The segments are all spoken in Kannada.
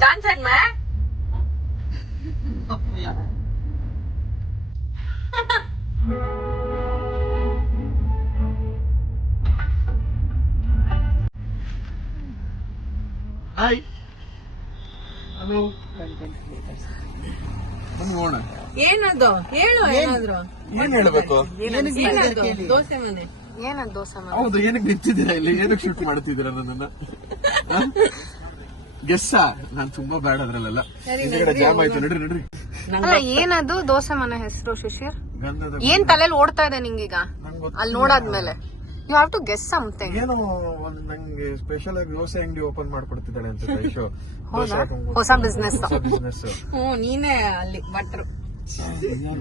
Dance at me? Hi. Hello. ಬನ್ನಿ ಹೋಗೋಣ. ಏನದು ಹೇಳು ಏನಾದ್ರು. ಏನ್ ಹೇಳ್ಬೇಕು? ದೋಸೆ ಮನೆ. ಏನದು ದೋಸೆ ಮನೆ? ಹೌದು, ಏನಕ್ಕೆ ನಿಂತಿದ್ದೀರಾ ಇಲ್ಲಿ? ಏನಕ್ಕೆ ಶೂಟ್ ಮಾಡ್ತಿದ್ದೀರಾ ನನ್ನನ್ನ? ಗೆಸ್ಸಾ? ನಾನ್ ತುಂಬಾ ಬ್ಯಾಡ್ ಅದ್ರಲ್ಲೆಲ್ಲ. ಜಾಮ್ ಆಯ್ತು. ನಡ್ರಿ. ಏನದು ದೋಸೆ ಮನೆ ಹೆಸರು ಶಿಶಿರ್? ಏನ್ ತಲೆಯಲ್ಲಿ ಓಡ್ತಾ ಇದೆ ನಿಂಗೀಗ ಅಲ್ಲಿ ನೋಡಾದ್ಮೇಲೆ? You have to guess something. ಏನೋ ಒಂದ್ ನಂಗೆ ಸ್ಪೆಷಲ್ ಆಗಿ ದೋಸೆ ಅಂಗಡಿ ಓಪನ್ ಮಾಡ್ಕೊಡ್ತಿದ್ದಾಳೆ ಅಂತ ಐಶೋ. ಹೊಸ ಬಿಸ್ನೆಸ್. ನೀನೇ ಅಲ್ಲಿ ಭಟ್ರು.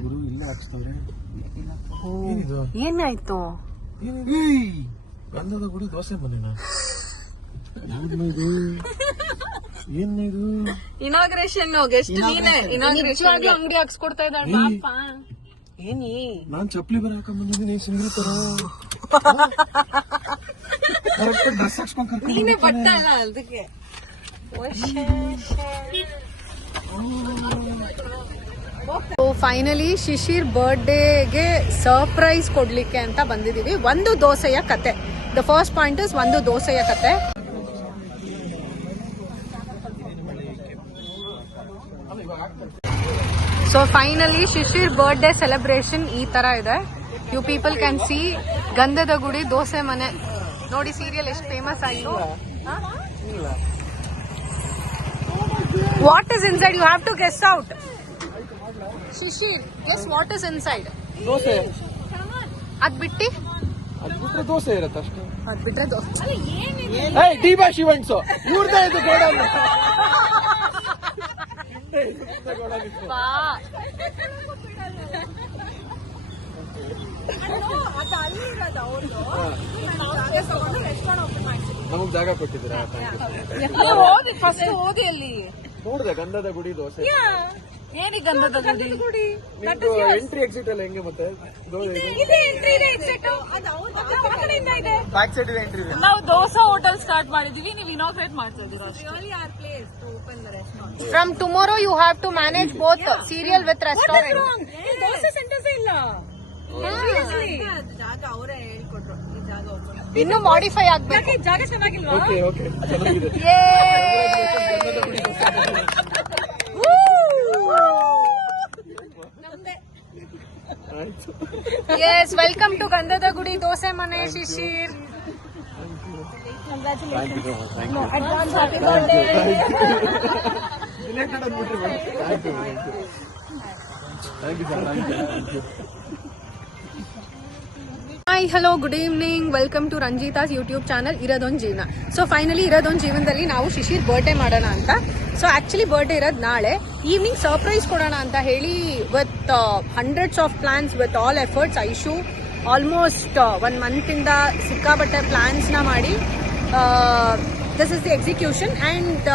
ಗುರು ಇಲ್ಲೇ ಹಾಕ್ಸ್ತವ್ರೆ. ಏನಾಯ್ತು? ಗಂಧದ ಗುಡಿ ದೋಸೆ ಮನೆನಾ? ಏನಿದು? ಇನಾಗ್ರೇಷನ್ ಗೆಸ್ಟ್ ನೀನೆ. ನಿಜವಾಗ್ಲೂ ಅಂಗಡಿ ಹಾಕ್ಸ್ಕೊಡ್ತಾ ಇದ್ದಾಳೆ. ಏನಿ ನಾನ್ ಚಪ್ಲಿ ಬರ ಹಾಕೊಂಡ್ ಬಂದಿದ್ದೀನಿ ಸಿಂಗ್ರಿ ತರ. ಡ್ರೆಸ್ ಹಾಕ್ಸ್ಕೊಂಡ್ ನೀನೆ ಬಟ್ಟ ಅಲ್ಲ ಅದಕ್ಕೆ. ಫೈನಲಿ ಶಿಶಿರ್ ಬರ್ಡೇಗೆ ಸರ್ಪ್ರೈಸ್ ಕೊಡ್ಲಿಕ್ಕೆ ಅಂತ ಬಂದಿದೀವಿ. ಒಂದು ದೋಸೆಯ ಕತೆ. ದ ಫಸ್ಟ್ ಪಾಯಿಂಟ್ ಇಸ್ ಒಂದು ದೋಸೆಯ ಕತೆ. So finally Shishir birthday celebration ಈ ತರ ಇದೆ. ಯು ಪೀಪಲ್ ಕ್ಯಾನ್ ಸಿ ಗಂಧದ ಗುಡಿ ದೋಸೆ ಮನೆ. ನೋಡಿ ಸೀರಿಯಲ್ ಎಷ್ಟು ಫೇಮಸ್ ಆಯಿತು. What is inside? You have to guess out. Shishir guess what is inside. Dosa. ಅದ್ ಬಿಟ್ಟಿ ಅದ್ಬಿಟ್ರೆ ದೋಸೆ ಇರತ್ತೆ ಅಷ್ಟೇ. ಅದ್ ಬಿಟ್ರೆ ದೋಸೆ. ಡಿ ಬಾಶ್ ಇವೆಂಟ್ಸ್ ಇವ್ರದೇ ಇದು ಗೋಡನ್. ನಮಗ್ ಜಾಗ ಕೊಟ್ಟಿದ್ದೀರಾ? ಫಸ್ಟ್ ಓದಿ ಅಲ್ಲಿ ನೋಡಿದೆ ಗಂಧದ ಗುಡಿ ದೋಸೆ. ಏನಿ ಗಂಧದ ಗುಡಿ? ಎಂಟ್ರಿ ಎಕ್ಸಿಟ್ ಎಲ್ಲ ಹೆಂಗೆ ಮತ್ತೆ? ಬ್ಯಾಕ್ ಸೈಡ್ ಇದೆ ಎಂಟ್ರಿ. ನಾವು ದೋಸಾ ಹೋಟೆಲ್ ಸ್ಟಾರ್ಟ್ ಮಾಡಿದೀವಿ, ನೀವು ಇನಾಗ್ರೇಟ್ ಮಾಡ್ತಾ ಇದ್ದೀರಾ. From tomorrow you have to manage both serial with restaurant. Dosa centres ಇಲ್ಲ, ಜಾಗ ಅವರೇ ಹೇಳ್ಕೊಟ್ರು. ಈ ಜಾಗ ಇನ್ನು ಮಾಡಿಫೈ ಆಗ್ಬೇಕು. ಜಾಗ ಚೆನ್ನಾಗಿಲ್ವಾ? ಓಕೆ ಚೆನ್ನಾಗಿದೆ. Yes, welcome to Gandhada Gudi Dose Mane Shishir. Advance happy birthday. Hi hello good evening, welcome to Ranjitha's YouTube channel ಇರೋದೊಂದು ಜೀವನ. ಸೊ ಫೈನಲಿ ಇರೋದೊಂದು ಜೀವನದಲ್ಲಿ ನಾವು ಶಿಶಿರ್ ಬರ್ಡೇ ಮಾಡೋಣ ಅಂತ. ಸೊ ಆಕ್ಚುಲಿ ಬರ್ಡೇ ಇರೋದು ನಾಳೆ ಈವ್ನಿಂಗ್. ಸರ್ಪ್ರೈಸ್ ಕೊಡೋಣ ಅಂತ ಹೇಳಿ with hundreds of plans, with all efforts. Aishu almost 1 month ಇಂದ ಸಿಕ್ಕಾಪಟ್ಟೆ ಪ್ಲಾನ್ಸ್ನ ಮಾಡಿ this is the execution. And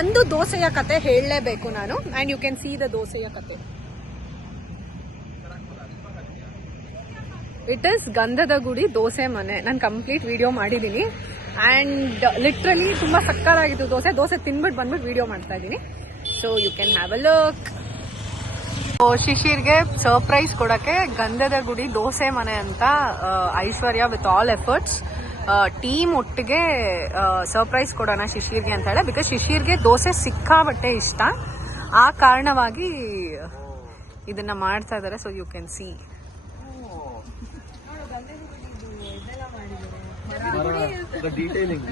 ಒಂದು ದೋಸೆಯ ಕತೆ ಹೇಳಲೇಬೇಕು ನಾನು. And you can see the ದೋಸೆಯ ಕತೆ. It is Gandhada Gudi Dose Mane. ನಾನು ಕಂಪ್ಲೀಟ್ ವಿಡಿಯೋ ಮಾಡಿದ್ದೀನಿ. ಆ್ಯಂಡ್ ಲಿಟ್ರಲಿ ತುಂಬ ಸಕ್ಕತ್ತಾಗಿತ್ತು ದೋಸೆ ತಿನ್ಬಿಟ್ಟು ಬಂದ್ಬಿಟ್ಟು ವಿಡಿಯೋ ಮಾಡ್ತಾ ಇದ್ದೀನಿ. So you can have a look. ಶಿಶಿರ್ಗೆ ಸರ್ಪ್ರೈಸ್ ಕೊಡೋಕ್ಕೆ ಗಂಧದ ಗುಡಿ ದೋಸೆ ಮನೆ ಅಂತ ಐಶ್ವರ್ಯ ವಿತ್ ಆಲ್ ಎಫರ್ಟ್ಸ್ ಟೀಮ್ ಒಟ್ಟಿಗೆ ಸರ್ಪ್ರೈಸ್ ಕೊಡೋಣ ಶಿಶಿರ್ಗೆ ಅಂತ ಹೇಳಿ. ಬಿಕಾಸ್ ಶಿಶಿರ್ಗೆ ದೋಸೆ ಸಿಕ್ಕಾಬಟ್ಟೆ ಇಷ್ಟ. ಆ ಕಾರಣವಾಗಿ ಇದನ್ನ ಮಾಡ್ತಾ ಇದ್ದಾರೆ. So you can see. The detailing,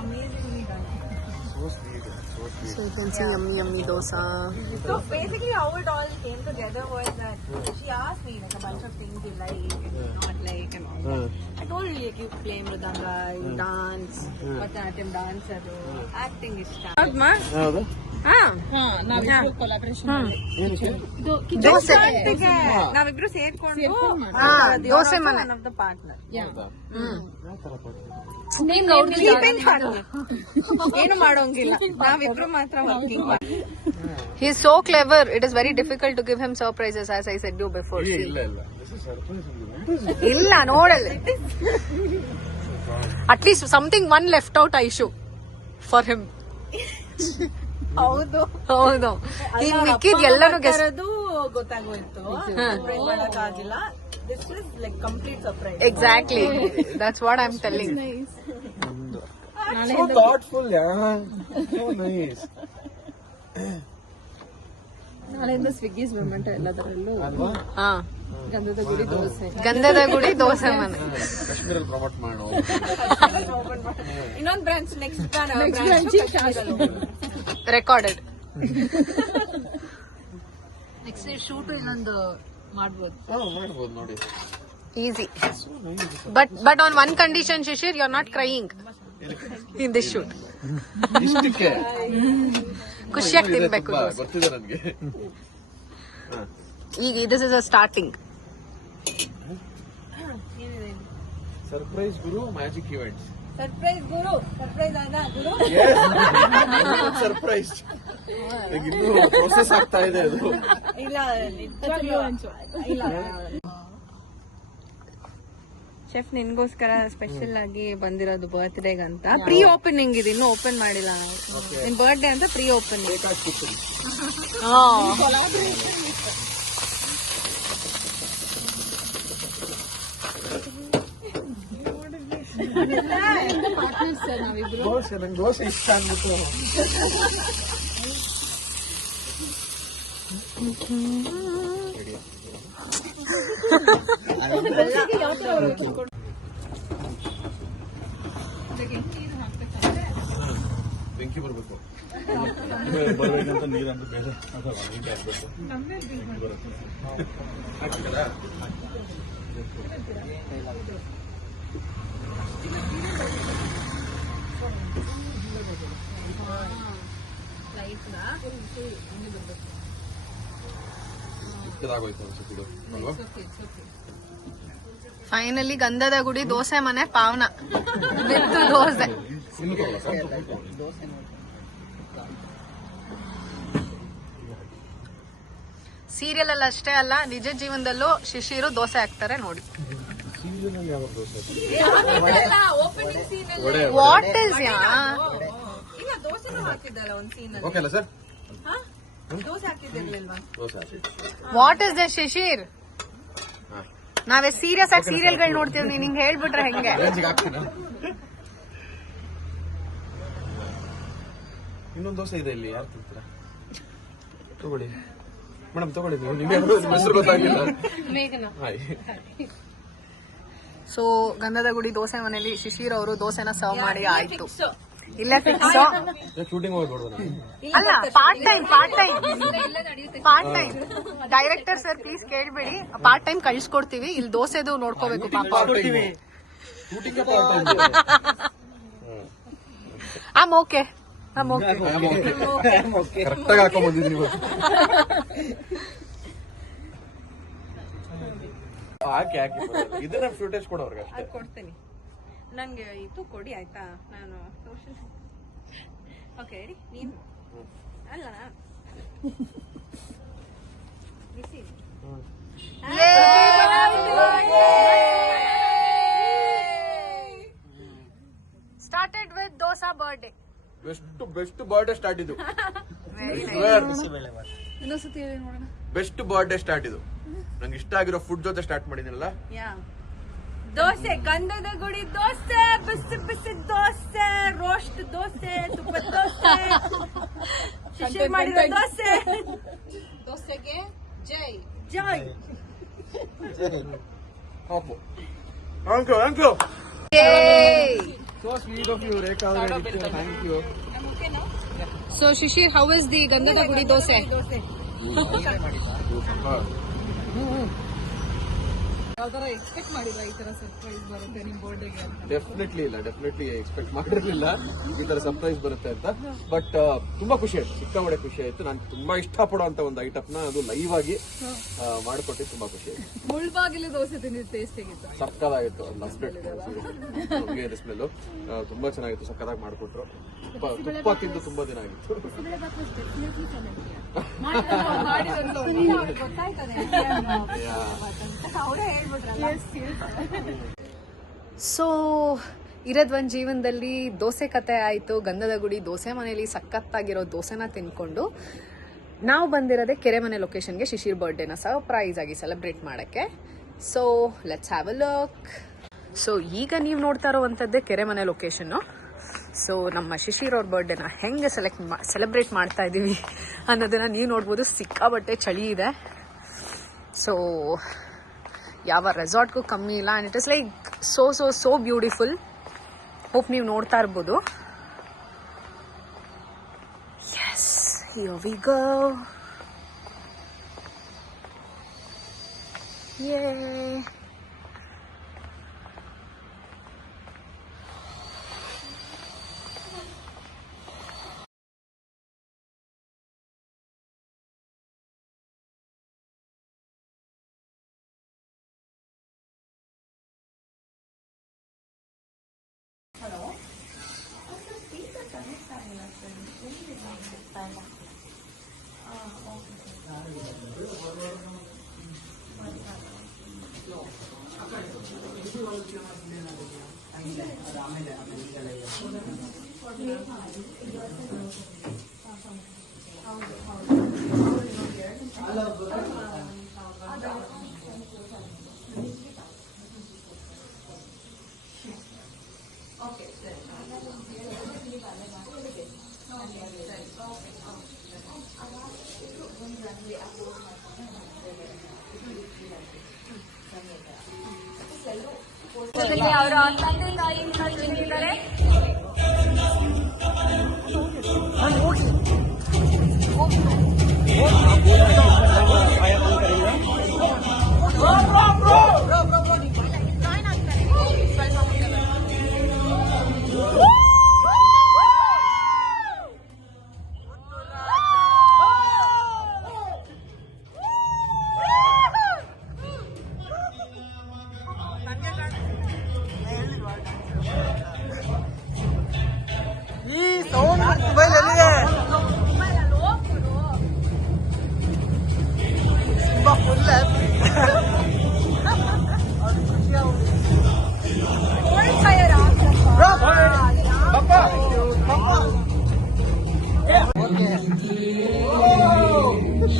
amazingly done. So sweet. So you can see yummy dosa. So basically how it all came together was that she asked me like a bunch of things you like and not like and all that. I told her like you play mridanga, you dance, Bharatanatyam dance, acting ishta. ಹೌದಾ? ನಾವಿಬ್ರು ಕೊಲಾಬ್ರೇಷನ್ ನಾವಿಬ್ರು ಸೇರ್ಕೊಂಡು ದೋಸೆ ಮನೆ ಒನ್ ಆಫ್ ದ ಪಾರ್ಟ್ನರ್. ಏನು ಮಾಡೋಂಗಿಲ್ಲ, ನಾವಿಬ್ರು ಮಾತ್ರ working. He is so clever. It is very difficult to give him surprises, as I said you before. ಇಲ್ಲ ನೋಡಲ್ಲ. At least something one left out Aishu for him. ಹೌದು ಹೌದು ಇನ್ ಮಿಕ್ಕಿದ್ ಎಲ್ಲಾನು ಗೆಸ್ ಗೊತ್ತಾಗೋಯ್ತು ಸರ್ಪ್ರೈಸ್ ಮಾಡಕ್ಕಾಗಿಲ್ಲ. This is like complete surprise. Exactly that's what I am telling. So thoughtful, yeah. So nice. ನಾಳೆಯಿಂದ ಸ್ವಿಗ್ಗಿ ಝೊಮ್ಯಾಟೊ ಎಲ್ಲದರಲ್ಲೂ ಅಲ್ವಾ? ಹಾ ಗಂಧದ ಗುಡಿ ದೋಸೆ. ಗಂಧದ ಗುಡಿ ದೋಸೆ ಮನೆ. ಕಾಶ್ಮೀರಲ್ಲಿ ಪ್ರಮೋಟ್ ಮಾಡೋ. ಇನ್ನೊಂದು branch next recorded. Next shoot ಇನ್ನೊಂದು ಮಾಡ್ಬೋದು. ಮಾಡ್ಬೋದು ನೋಡಿ. Easy. But on one condition Shishir, you are not crying in this shoot. ಇಷ್ಟಕ್ಕೆ ಖುಷಿಯಾಗಿ ತಿನ್ಬೇಕು. ಗೊತ್ತಿದೆ ನನ್ಗೆ. ಈಗ this is a starting. Surprise ಗುರು ಮ್ಯಾಜಿಕ್ ಇವೆಂಟ್ಸ್. ಸರ್ಪ್ರೈಸ್ ಗುರು. ಸರ್ಪ್ರೈಸ್ ಆದ ಗುರು. ಸರ್ಪ್ರೈಸ್ ಈಗ ಇನ್ನೂ ಪ್ರೊಸೆಸ್ ಆಗ್ತಾ ಇದೆ ಅದು. ಇಲ್ಲ ಇಲ್ಲ ಶೆಫ್ ನಿನ್ಗೋಸ್ಕರ ಸ್ಪೆಷಲ್ ಆಗಿ ಬಂದಿರೋದು ಬರ್ತ್ಡೇಗೆ ಅಂತ. ಪ್ರೀ ಓಪನಿಂಗ್ ಇದೆ, ಇನ್ನೂ ಓಪನ್ ಮಾಡಿಲ್ಲ ನಾವು. ನಿನ್ ಬರ್ತ್ಡೇ ಅಂತ ಪ್ರೀ ಓಪನಿಂಗ್. ದೋಸೆ ನಂಗೆ ದೋಸೆ ಇಷ್ಟ ಅಂದ್ಬಿಟ್ಟು ಬೆಂಕಿ ಬರ್ಬೇಕು. ಬರ್ಬೇಕಂತ ನೀರಂತ ಬೇರೆ ಹಾಕ್ಬೇಕಲ್ಲ. ಚಿಕ್ಕದಾಗೋಯ್ತು ಅನ್ಸುತ್ತೆ ಇದು ಅಲ್ವಾ? ಫೈನಲಿ ಗಂಧದ ಗುಡಿ ದೋಸೆ ಮನೆ ಪಾವನ ಬಿತ್ತು ದೋಸೆ. ಇನ್ನು ತಗೊಳ್ಳ ಸ್ವಲ್ಪ. ಸೀರಿಯಲ್ ಅಲ್ಲಿ ಅಷ್ಟೇ ಅಲ್ಲ, ನಿಜ ಜೀವನದಲ್ಲೂ ಶಿಶಿರು ದೋಸೆ ಹಾಕ್ತಾರೆ ನೋಡಿ. ಸೀಸನಲ್ಲಿ ಯಾವ dosa? Opening scene vada. What is ಯಾ? ಇಲ್ಲ ದೋಸೆನೂ ಹಾಕಿದ್ದಲ್ಲ ಒಂದ್ ಸೀನ್ ಅಲ್ಲಿ. ಓಕೆ ಅಲ್ಲ ಸರ್? ದೋಸೆ ಹಾಕಿದ್ದಿರ್ಲಿಲ್ವಾ? ದೋಸೆ ಹಾಕಿ. What is the Shishir? ಹಾ. ನಾವೇ ಸೀರಿಯಸ್ ಆಗಿ ಸೀರಿಯಲ್ಗಳು ನೋಡ್ತೀವಿ, ನೀನ್ ಹಿಂಗ್ ಹೇಳ್ಬಿಟ್ರೆ ಹೆಂಗೆ? ರೇಂಜಿಗೆ ಹಾಕ್ತೀನ. ಇನ್ನೊಂದು ದೋಸೆ ಇದೆ ಇಲ್ಲಿ, ಯಾರು ತಿಂತೀರಾ? ತಗೊಳ್ಳಿ ಮೇಡಮ್, ತಗೊಳ್ಳಿ. ನೀವು ನಿಮಗೆ ಹೆಸರು ಗೊತ್ತಾಗಿಲ್ಲ. ಹಾಯ್. ಸೊ ಗಂಧದ ಗುಡಿ ದೋಸೆ ಮನೆಯಲ್ಲಿ ಶಿಶಿರ್ ಅವರು ದೋಸೆನ ಸರ್ವ್ ಮಾಡಿ ಆಯ್ತು. ಇಲ್ಲೇ ಫಿಕ್ಸ್. ಶೂಟಿಂಗ್ ಹೋಗ್ಬಿಡ್ದು ನಾನು. ಅಲ್ಲ, part time director sir please ಕೇಳ್ಬೇಡಿ, ಪಾರ್ಟ್ ಟೈಮ್ ಕಳ್ಸ್ಕೊಡ್ತೀವಿ. ಇಲ್ಲಿ ದೋಸೆದು ನೋಡ್ಕೋಬೇಕು ಪಾಪ. ಶೂಟಿಂಗ್ ಆಮ್ ಓಕೆ. ಕರೆಕ್ಟಾಗಿ ಹಾಕೊಂಡ್ ಬಂದಿದ್ದೀನಿ ಇವತ್ತು. ಹಾಕಿ ಇದನ್ನ ಫ್ಯೂಟೇಜ್ ಕೊಡೋರ್ಗೆ ಅಷ್ಟೇ. ಕೊಡ್ತೀನಿ. ನಂಗೆ ಇದು ಕೊಡಿ ಆಯ್ತಾ? ನಾನು ಸೋಷಿಯಲ್ ಓಕೆ ಹೇಳಿ ನೀನು ಅಲ್ಲ ಬಿಸಿ started with dosa birthday. Best birthday start ಇದು. ಇನ್ನೊಂದ್ಸತಿ ಹೇಳಿ ನೋಡೋಣ. ಬೆಸ್ಟ್ ಬರ್ಡೇ ಸ್ಟಾರ್ಟ್ ಇದು. ನಂಗೆ ಇಷ್ಟ ಆಗಿರೋ ಫುಡ್ ಜೊತೆ ಸ್ಟಾರ್ಟ್ ಮಾಡಿದ್ದೀನಲ್ಲ. ದೋಸೆ, ಗಂಧದ ಗುಡಿ ದೋಸೆ, ಬಿಸಿ ಬಿಸಿ ದೋಸೆ, ರೋಸ್ಟ್ ದೋಸೆ, ತುಪ್ಪದ ದೋಸೆ, ಶಿಶಿರ್ ಮಾಡಿರೋ ದೋಸೆ. ದೋಸೆಗೆ ಜೈ ಜೈ. Thank you. So sweet of you, Rekha. Thank you. So Shishir, how is the Gandhada Gudi dosa? ಯಾವ್ದಾರ ಎಕ್ಸ್ಪೆಕ್ಟ್ ಮಾಡಿಲ್ಲ ಈ ತರ ಸರ್ಪ್ರೈಸ್ ಬರುತ್ತೆ ನಿಮ್ ಬರ್ಡೇಗೆ ಅಂತ? ಡೆಫಿನೆಟ್ಲಿ ಎಕ್ಸ್ಪೆಕ್ಟ್ ಮಾಡಿರ್ಲಿಲ್ಲ ಈ ತರ ಸರ್ಪ್ರೈಸ್ ಬರುತ್ತೆ ಅಂತ. ಬಟ್ ತುಂಬಾ ಖುಷಿ ಆಯ್ತು, ಸಿಕ್ಕಾಪಟ್ಟೆ ಖುಷಿ ಆಯ್ತು. ನಾನು ತುಂಬಾ ಇಷ್ಟಪಡುವಂತ ಒಂದು ಐಟಮ್ ನ ಅದು ಲೈವ್ ಆಗಿ ಮಾಡಿಕೊಟ್ಟು ತುಂಬಾ ಖುಷಿ ಆಯ್ತು. ಮುಳ್ಬಾಗಿಲು ದೋಸೆ ತಿಂದಿದ್ದು ಟೇಸ್ಟ್ ಹೇಗಿತ್ತು? ಸಕ್ಕದಾಗಿತ್ತು. ನಮಗೆ ಸ್ಮೆಲ್ ತುಂಬಾ ಚೆನ್ನಾಗಿತ್ತು. ಸಕ್ಕದಾಗಿ ಮಾಡಿಕೊಟ್ರು. ತುಪ್ಪ ತಿಂದು ತುಂಬಾ ದಿನ ಆಗಿತ್ತು. ಸೊ ಇರೋದ್ ಒಂದು ಜೀವನದಲ್ಲಿ ದೋಸೆ ಕತೆ ಆಯಿತು, ಗಂಧದ ಗುಡಿ ದೋಸೆ ಮನೆಯಲ್ಲಿ ಸಖತ್ತಾಗಿರೋ ದೋಸೆನ ತಿನ್ಕೊಂಡು ನಾವು ಬಂದಿರೋದೇ ಕೆರೆಮನೆ ಲೊಕೇಶನ್ಗೆ ಶಿಶಿರ್ ಬರ್ಡೇನ ಸರ್ಪ್ರೈಸ್ ಆಗಿ ಸೆಲೆಬ್ರೇಟ್ ಮಾಡೋಕ್ಕೆ. So let's have a look. So ಈಗ ನೀವು ನೋಡ್ತಾ ಇರೋವಂಥದ್ದೇ ಕೆರೆಮನೆ ಲೊಕೇಶನ್ನು. ಸೊ ನಮ್ಮ ಶಿಶಿರ್ ಅವ್ರ ಬರ್ಡೇನ ಹೆಂಗೆ ಸೆಲೆಬ್ರೇಟ್ ಮಾಡ್ತಾ ಇದ್ದೀವಿ ಅನ್ನೋದನ್ನು ನೀವು ನೋಡ್ಬೋದು. ಸಿಕ್ಕಾಬಟ್ಟೆ ಚಳಿ ಇದೆ. ಸೊ ಯಾವ ರೆಸಾರ್ಟ್ಗೂ ಕಮ್ಮಿ ಇಲ್ಲ. And it is like so beautiful. Hope ನೀವು ನೋಡ್ತಾ ಇರ್ಬೋದು. Yes, here we go. ಯೇ. ಅವರ ತಂದೆ ತಾಯಿ ತಿಂದಿದ್ದಾರೆ.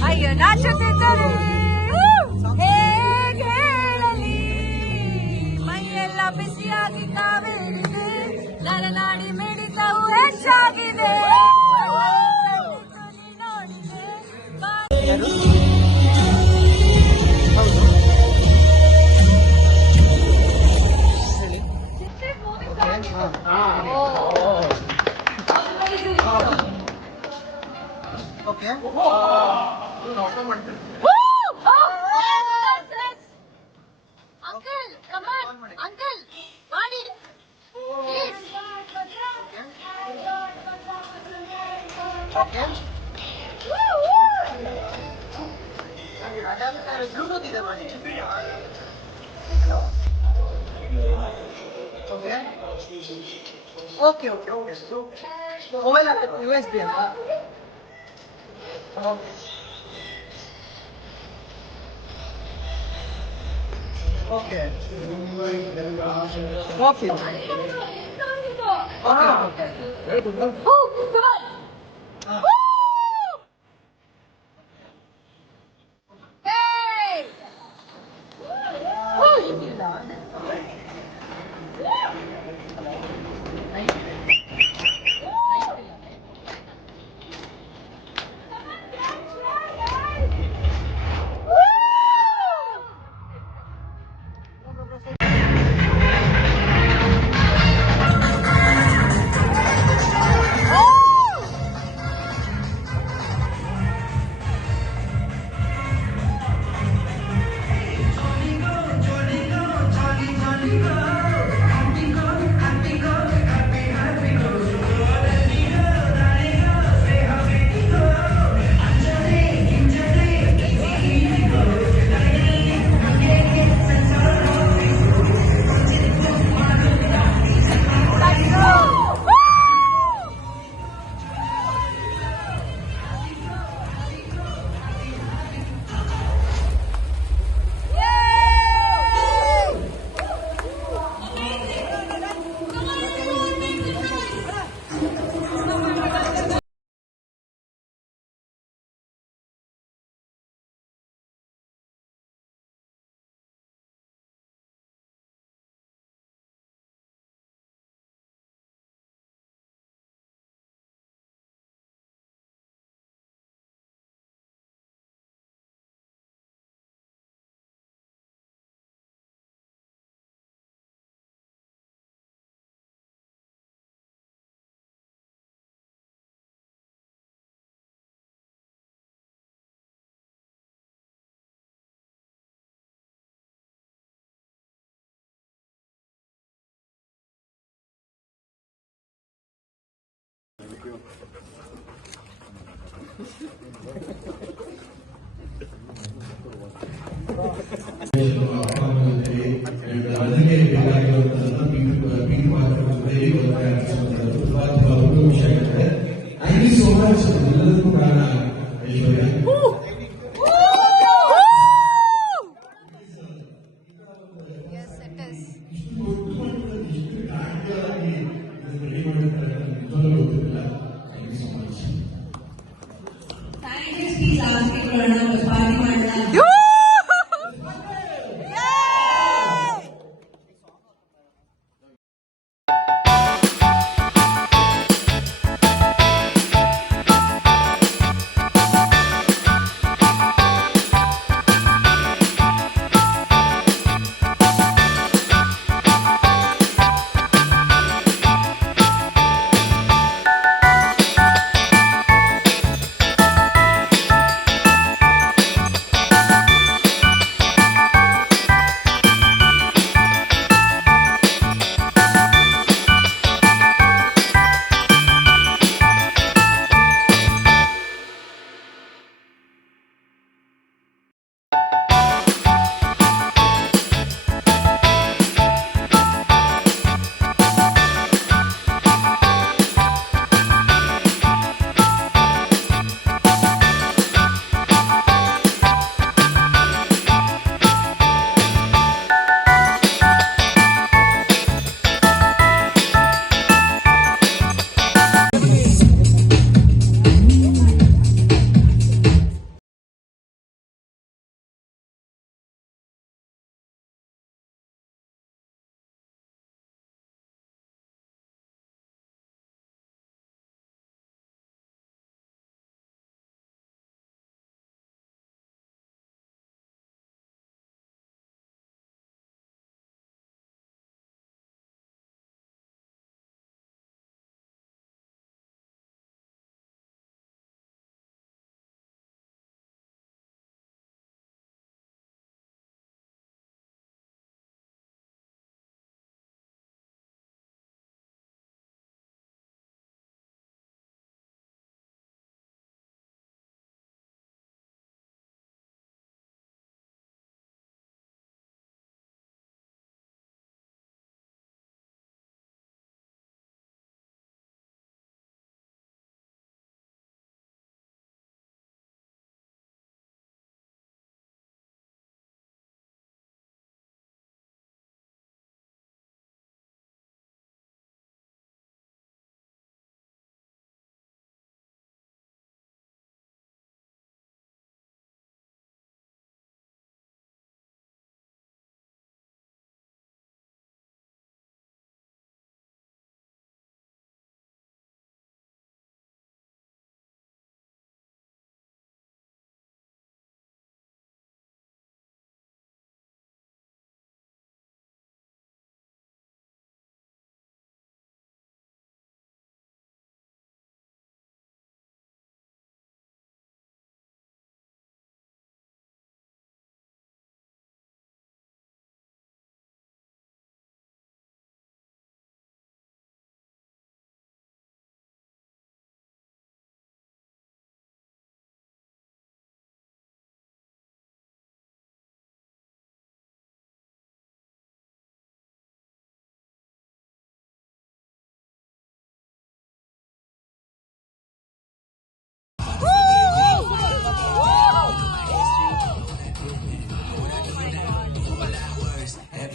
ಅಯ್ಯೋ ನಾಚುತ್ತಿದ್ದರೆ ಹೇಗೆ ಹೇಳಲಿ, ಮೈಯೆಲ್ಲ ಬಿಸಿಯಾಗಿ ಕಾವೇರಿದೆ, ನರನಾಡಿ ಮಿಡಿತವು ಹೆಚ್ಚಾಗಿದೆ. Okay. Uncle, come on, uncle, body, please. Okay. Bluetooth ಇದೆ ನೋಡಿ. Okay. Okay. ಮೊಬೈಲ್ USB ಅಲ್ಲ. Okay. Okay. Oh, come on. Hey!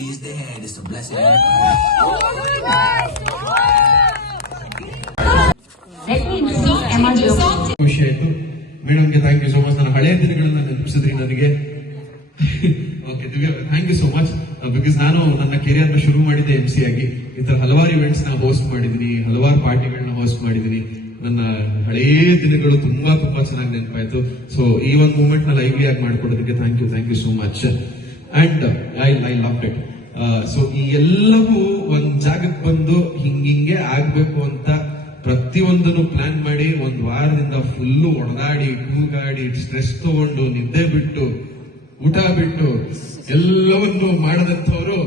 Is the hand, it's a blessing. ಖುಷಿ ಆಯ್ತು ಮೇಡಮ್ಗೆ. Thank you so much. ನನ್ನ ಹಳೆಯ ದಿನಗಳನ್ನ ನೆನಪಿಸಿದ್ರಿ ನನಗೆ. Okay Divya, thank you so much. Because ನಾನು ನನ್ನ ಕೆರಿಯರ್ ನ ಶುರು ಮಾಡಿದ್ದೆ MC ಆಗಿ. ಈ ತರ ಹಲವಾರು ಇವೆಂಟ್ಸ್ ನ ಹೋಸ್ಟ್ ಮಾಡಿದೀನಿ, ಹಲವಾರು ಪಾರ್ಟಿಗಳನ್ನ ಹೋಸ್ಟ್ ಮಾಡಿದೀನಿ. ನನ್ನ ಹಳೆಯ ದಿನಗಳು ತುಂಬಾ ತುಂಬಾ ಚೆನ್ನಾಗಿ ನೆನಪಾಯ್ತು. ಸೊ ಈ ಒಂದು ಮೂಮೆಂಟ್ ನ ಲೈವ್ಲಿ ಆಗಿ ಮಾಡ್ಕೊಡೋದಕ್ಕೆ thank you so much. And I love it. So ಈ ಎಲ್ಲವೂ ಒಂದ್ ಜಾಗಕ್ಕೆ ಬಂದು ಹಿಂಗೆ ಆಗ್ಬೇಕು ಅಂತ ಪ್ರತಿಯೊಂದನ್ನು ಪ್ಲಾನ್ ಮಾಡಿ ಒಂದ್ ವಾರದಿಂದ ಫುಲ್ಲು ಒಣದಾಡಿ ಕೂಗಾಡಿ ಸ್ಟ್ರೆಸ್ ತಗೊಂಡು ನಿದ್ದೆ ಬಿಟ್ಟು ಊಟ ಬಿಟ್ಟು ಎಲ್ಲವನ್ನು ಮಾಡದಂಥವ್ರು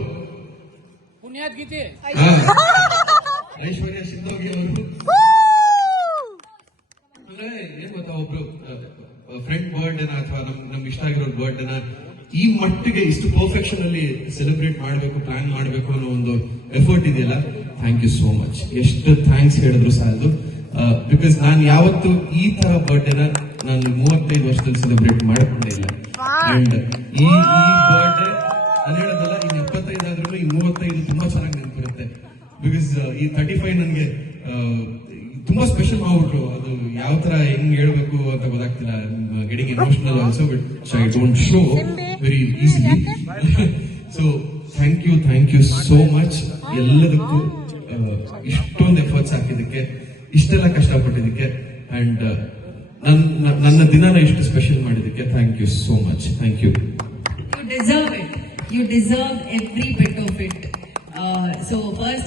ಪುಣ್ಯಾದ್ಗೀತೆ ಐಶ್ವರ್ಯ ಸಿಂಧೋಗಿ ಅವರು. ಏನ್ ಗೊತ್ತಾ, ಒಬ್ರು ಫ್ರೆಂಡ್ ಬರ್ಡೇನ ಅಥವಾ ನಮ್ ಇಷ್ಟ ಆಗಿರೋ ಬರ್ಡೇನ ಈ ಮಟ್ಟಿಗೆ ಇಷ್ಟು ಪರ್ಫೆಕ್ಷನ್ ಅಲ್ಲಿ ಸೆಲೆಬ್ರೇಟ್ ಮಾಡಬೇಕು, ಪ್ಲಾನ್ ಮಾಡಬೇಕು ಅನ್ನೋ ಒಂದು ಎಫರ್ಟ್ ಇದೆಯಲ್ಲ, ಥ್ಯಾಂಕ್ ಯು ಸೋ ಮಚ್. ಎಷ್ಟು ಥ್ಯಾಂಕ್ಸ್ ಹೇಳಿದ್ರು ಸಾಲದು. ಬಿಕಾಸ್ ನಾನು ಯಾವತ್ತು ಈ ತರ ಬರ್ಡೇನ ನಾನು 35 ವರ್ಷದಲ್ಲಿ ಸೆಲೆಬ್ರೇಟ್ ಮಾಡಕೊಂಡೇ ಇಲ್ಲ. ಅಂಡ್ ಈ ಬರ್ಡೇ ನಾನು ಹೇಳೋದಲ್ಲ, ಈ 75 ಆದ್ರೂ ಈ 35 ತುಂಬಾ ಚೆನ್ನಾಗಿ ನೆನಪಿರುತ್ತೆ. ಬಿಕಾಸ್ ಈ 35 ನನಗೆ ತುಂಬಾ ಸ್ಪೆಷಲ್ ಮಾಡ್ಬಿಟ್ರು. ಅದು ಯಾವ ತರ ಹೆಂಗ್ ಹೇಳ್ಬೇಕು ಅಂತ ಗೊತ್ತಾಗ್ತಿಲ್ಲ. Getting emotional also, but I don't show very easily. So thank you so much ಎಲ್ಲದಕ್ಕೂ. ಇಷ್ಟೊಂದು ಎಫರ್ಟ್ಸ್ ಹಾಕಿದ್ದಕ್ಕೆ, ಇಷ್ಟೆಲ್ಲ ಕಷ್ಟಪಟ್ಟಿದ್ದಕ್ಕೆ, ಅಂಡ್ ನನ್ನ ದಿನನ ಇಷ್ಟು ಸ್ಪೆಷಲ್ ಮಾಡಿದ್ದಕ್ಕೆ thank you so much. Thank you. You deserve it. You deserve every bit of it. So first